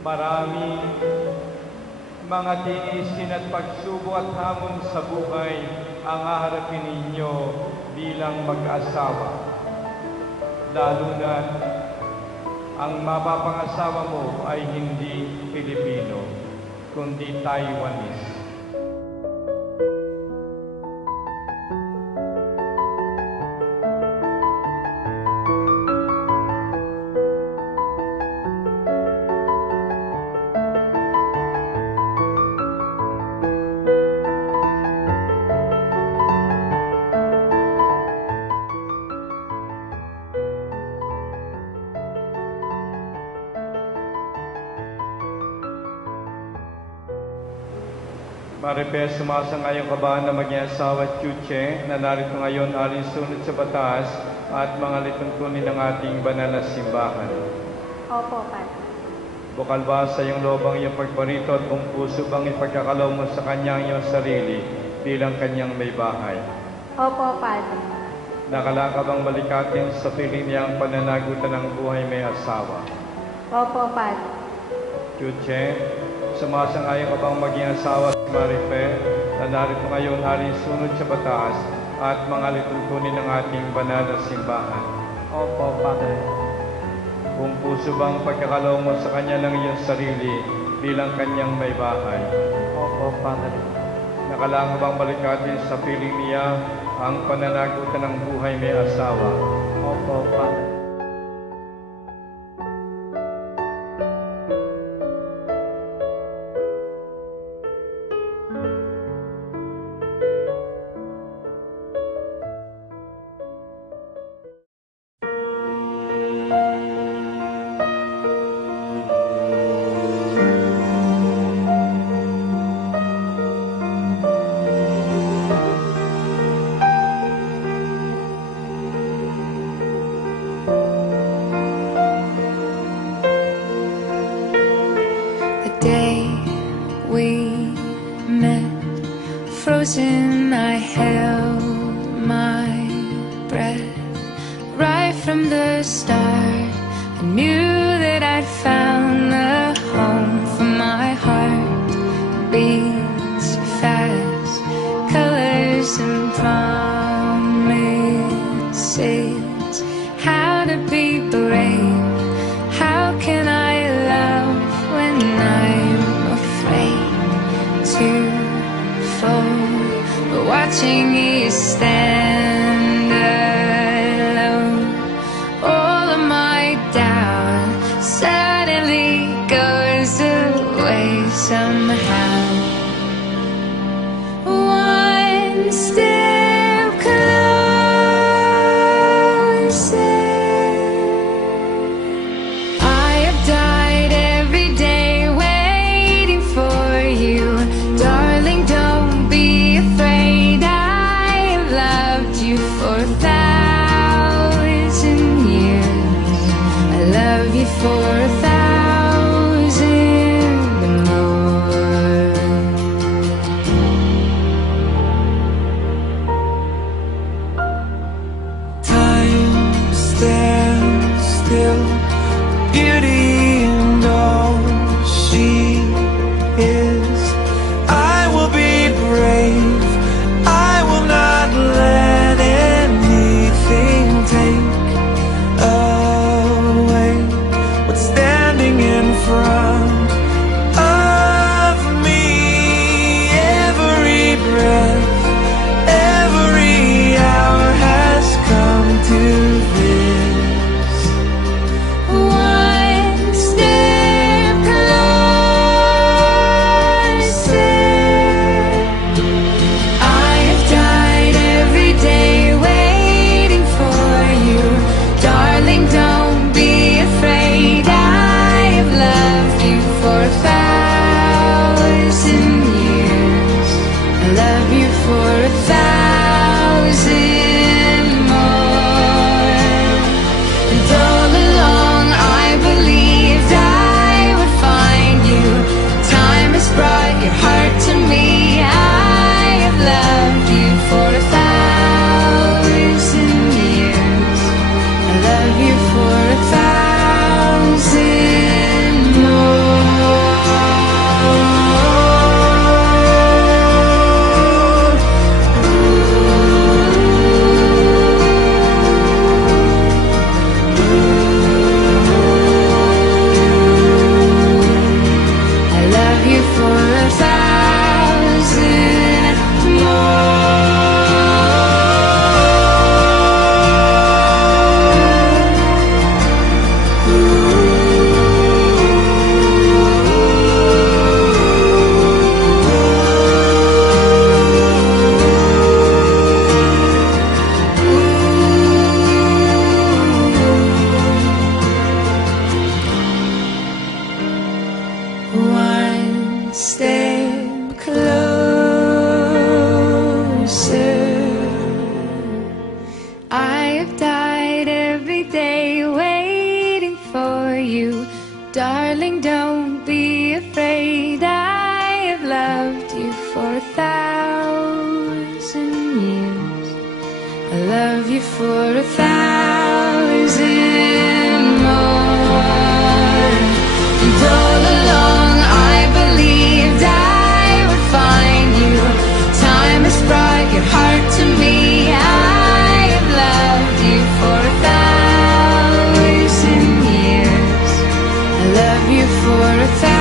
Maraming mga tinisin at pagsubok at hamon sa buhay ang haharapin ninyo bilang mag-asawa. Lalo na ang mapapangasawa mo ay hindi Pilipino, kundi Taiwanese. Maripe, sumasang-ayon ka ba na maging asawa at Chuche na narito ngayon alinsunod sa batas at mga lituntunin ng ating banal na simbahan? Opo, Padre. Bukal ba sa iyong loob ang iyong pagparito at kung puso bang ipagkakalaw mo sa kanya ang iyong sarili bilang kanyang may bahay? Opo, Padre. Nakala ka bang balikatin sa piling niya ang pananagutan ng buhay may asawa? Opo, Padre. Chuche, sumasang-ayon ka bang maging asawa si Marife na narito ngayon alinsunod sa batas at mga lituntunin ng ating banal na simbahan? Opo, Padre. Kung puso bang pagkakalaw mo sa kanya ng iyong sarili bilang kanyang may bahay? Opo, Padre. Nakalaan bang balikatin sa piling niya ang pananagutan ng buhay may asawa? Opo, Padre. Frozen, I held my breath. Right from the start, I knew that I'd found the home for my heart. Beats fast, colors and promises. How to be brave, how can I love when I'm afraid to fall? But watching you stand alone, all of my doubt suddenly goes away somehow. One step closer. I have died every day waiting for you, darling. Don't be afraid. I have loved you for 1,000 years. I love you for 1,000 more. Time stands still, beauty and all she is. I will be brave, I will not let anything take away what's standing in front of me. Every breath, every hour has come to this. One Darling, don't be afraid. I have loved you for 1,000 years. I love you for 1,000 more. And all along I believed I would find you. Time has brought your heart to me. I have loved you for 1,000 years. I love you for 1,000